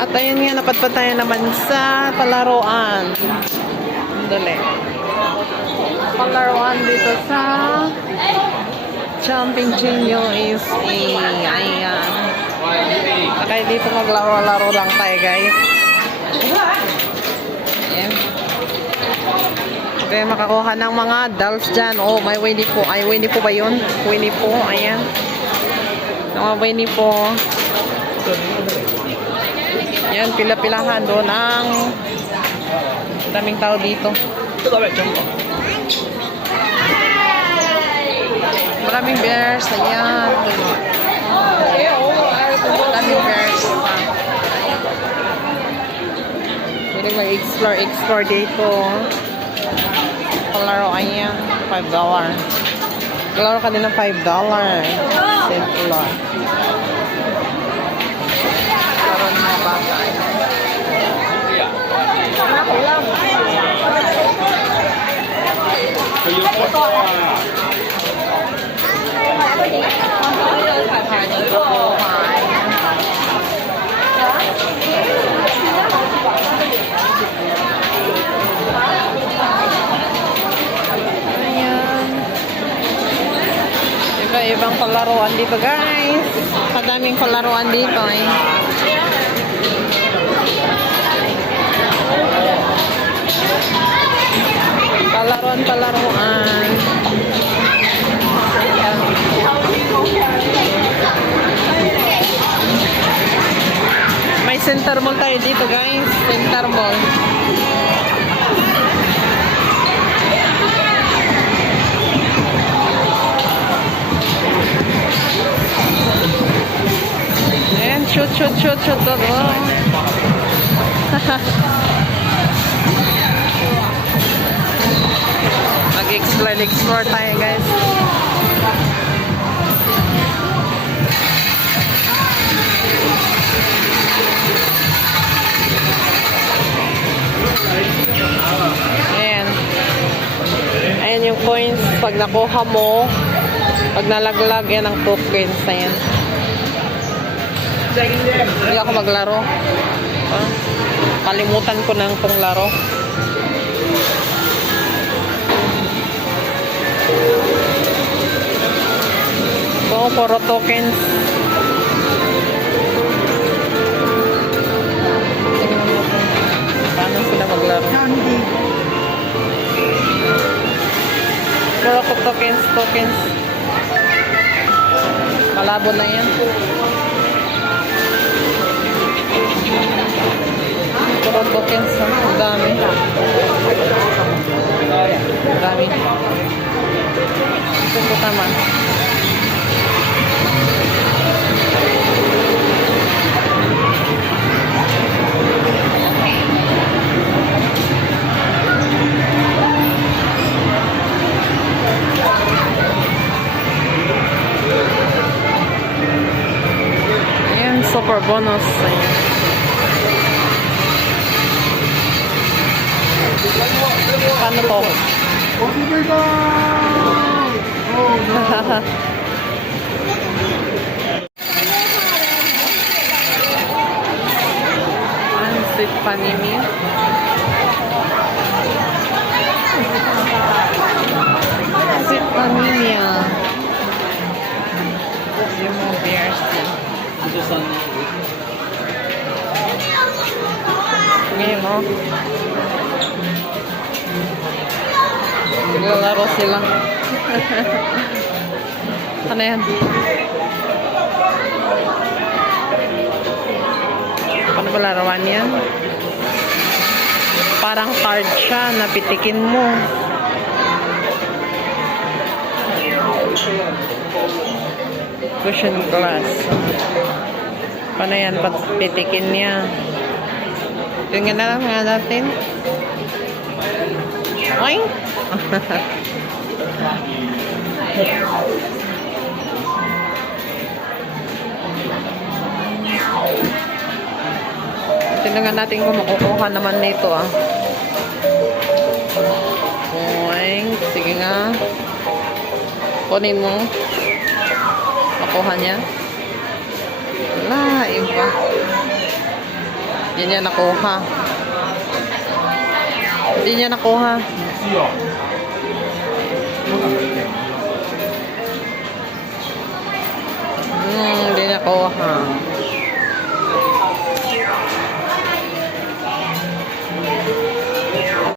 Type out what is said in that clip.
At ayun nga, napadpad tayo naman sa palaruan. Dali. Palaruan dito sa Jumping Genio is ayan. Kaya dito maglaro-laro lang tayo, guys. Ayan. Okay, makakuha ng mga dolls dyan. Oh, may Winnie po. Ay, Winnie po ba yun? Winnie po, ayan. Mga Winnie po. Yan, pila-pilahan doon ang daming tao dito. Maraming bears. Ayan. Maraming bears. Pwede mag-explore dito. Palaro, ayan. $5. Palaro ka din ng $5. Simple. Palaro ng mga bata. Ibang palaruan dito, guys. Kadaming palaruan dito eh. Palaruan. May center mall tayo dito, guys. Center mall. And shoot. Mag-explore tayo, guys. Ayan yung coins. Pag nakuha mo, pag nalaglag, yan ang tokens. Ayan. Hindi ako maglaro. Kalimutan ko na itong laro. So, puro tokens. Paano sila maglaro? Puro tokens. Malabo na yan. Puro tokens. Ang dami. Ito po tama. Ayan, super bonus. Ayan. Paano to? Pansit panini. Pansit panini. Yung mga bears din. Ngayon, oh. Naglalaro sila. Ano yan? Paano ba larawan yan? Parang card siya, napitikin mo. Cushion glass. Paano yan? Pitikin niya. Tingnan na lang nga natin. Oing! Tingnan natin kung makukuha naman nito ah. Oing! Sige nga. Kunin mo. Makuha niya. Wala, iba. Hindi niya nakuha. Hindi niya nakuha. Hindi nakuha.